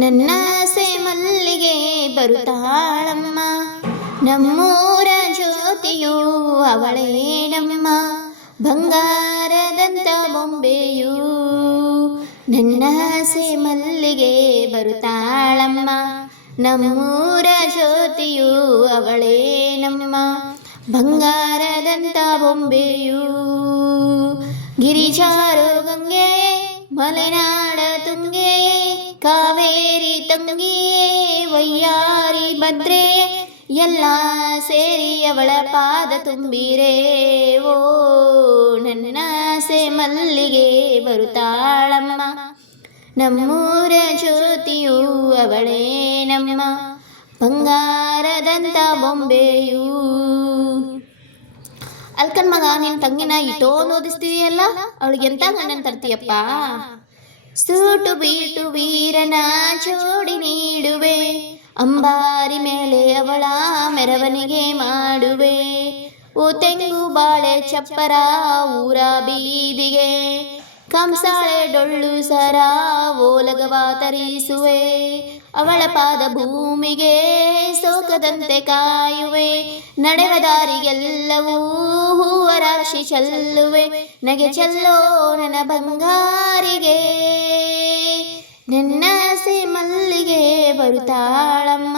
ನನ್ನಾಸೆ ಮಲ್ಲಿಗೆ ಬರುತ್ತಾಳಮ್ಮ, ನಮ್ಮೂರ ಜ್ಯೋತಿಯು ಅವಳೇನಮ್ಮ, ಬಂಗಾರದಂತ ಬೊಂಬೆಯು. ನನ್ನಾಸೆ ಮಲ್ಲಿಗೆ ಬರುತ್ತಾಳಮ್ಮ, ನಮ್ಮೂರ ಜ್ಯೋತಿಯು ಅವಳೇನಮ್ಮ, ಬಂಗಾರದಂತ ಬೊಂಬೆಯು. ಗಿರಿಜಾರು ಗಂಗೆ ಮಲೆನಾಡ ತುಂಗೆ, ಕಾವೇರಿ ತಂಗಿಯೇ ವಯ್ಯಾರಿ ಭದ್ರೆ, ಎಲ್ಲ ಸೇರಿ ಅವಳ ಪಾದ ತುಂಬಿರೆ. ಓ ನನ್ನಾಸೆ ಮಲ್ಲಿಗೆ ಬರುತ್ತಾಳಮ್ಮ, ನಮ್ಮೂರ ಜ್ಯೋತಿಯು ಅವಳೇನಮ್ಮ, ಬಂಗಾರದಂತ ಬೊಂಬೆಯು. ಅಲ್ಕನ್ ಮಗ, ನಿನ್ನ ತಂಗಿನ ಇಟೋನ್ ಓದಿಸ್ತೀಯಲ್ಲ, ಅವಳಿಗೆ ಎಂತ ಗಂಡನ್ ತರ್ತೀಯಪ್ಪ? ಸೂಟು ಬೀಟು ವೀರನ ಜೋಡಿ ನೀಡುವೆ, ಅಂಬಾರಿ ಮೇಲೆ ಅವಳ ಮೆರವಣಿಗೆ ಮಾಡುವೆ. ಓ ತೆಂಗು ಬಾಳೆ ಚಪ್ಪರ ಊರ ಬೀದಿಗೆ, ಕಂಸಾಳೆ ಡೊಳ್ಳು ಸರ ಓಲಗವ ತರಿಸುವೆ. ಅವಳ ಪಾದ ಭೂಮಿಗೆ ಸೋಕದಂತೆ ಕಾಯುವೆ, ನಡೆವ ದಾರಿಗೆಲ್ಲವೂ ಹೂವ ರಾಶಿ ಚೆಲ್ಲುವೆ. ನಗೆ ಚೆಲ್ಲೋ ನನ್ನ ಬಂಗಾರಿಗೆ, ನನ್ನಾಸೆ ಮಲ್ಲಿಗೆ ಬರುತ್ತಾಳಮ್ಮ,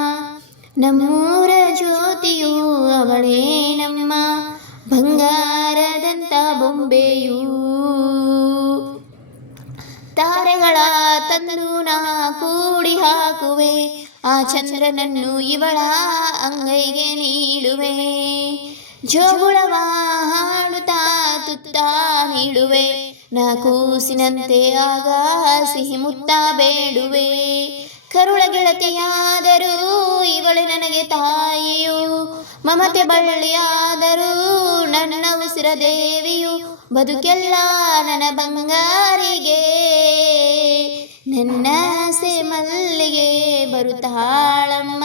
ನಮ್ಮೂರ ಜ್ಯೋತಿಯು ಅವಳೇನಮ್ಮ, ಬಂಗಾರದಂತ ಬೊಂಬೆಯು. ತಾರೆಗಳ ತಂದು ನಾ ಕೂಡಿ ಹಾಕುವೆ, ಆ ಚಂದ್ರನನ್ನು ಇವಳ ಅಂಗೈಗೆ ನೀಡುವೆ. ಜೋಗುಳವ ಹಾಡುತ್ತಾ ತುತ್ತ ನೀಡುವೆ, ನಾ ಕೂಸಿನಂತೆ ಆಗ ಸಿಹಿ ಮುತ್ತ ಬೇಡುವೆ. ಕರುಳ ಗೆಳತಿಯಾದರೂ ಇವಳೆ ನನಗೆ ತಾಯಿಯು, ಮಮತೆ ಬಳ್ಳಿಯಾದರೂ ನನ್ನ ಉಸಿರ ದೇವಿಯು. ಬದುಕೆಲ್ಲ ನನ್ನ ಬಂಗಾರಿಗೆ, ನನ್ನಾಸೆ ಮಲ್ಲಿಗೆ ಬರುತ್ತಾಳಮ್ಮ,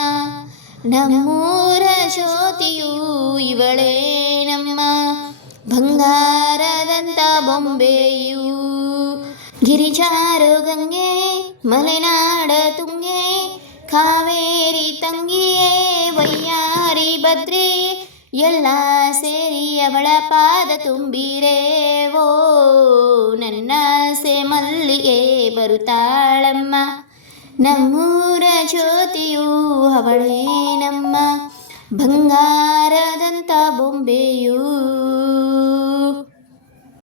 ನಮ್ಮೂರ ಜ್ಯೋತಿಯು ಇವಳೇನಮ್ಮ, ಬಂಗಾರದಂತ ಬೊಂಬೆಯು. ಗಿರಿಜಾರು ಗಂಗೆ ಮಲೆನಾಡ ತುಂಗೆ, ಕಾವೇರಿ ತಂಗಿಯೇ ವಯ್ಯಾರಿ ಭದ್ರೆ, ಎಲ್ಲ ಸೇರಿ ಅವಳ ಪಾದ ತುಂಬಿರೆ. ಓ ನನ್ನಾಸೆ ಮಲ್ಲಿಗೆ ಬರುತ್ತಾಳಮ್ಮ, ನಮ್ಮೂರ ಜ್ಯೋತಿಯು ಅವಳೇನಮ್ಮ, ಬಂಗಾರದಂತ ಬೊಂಬೆಯು.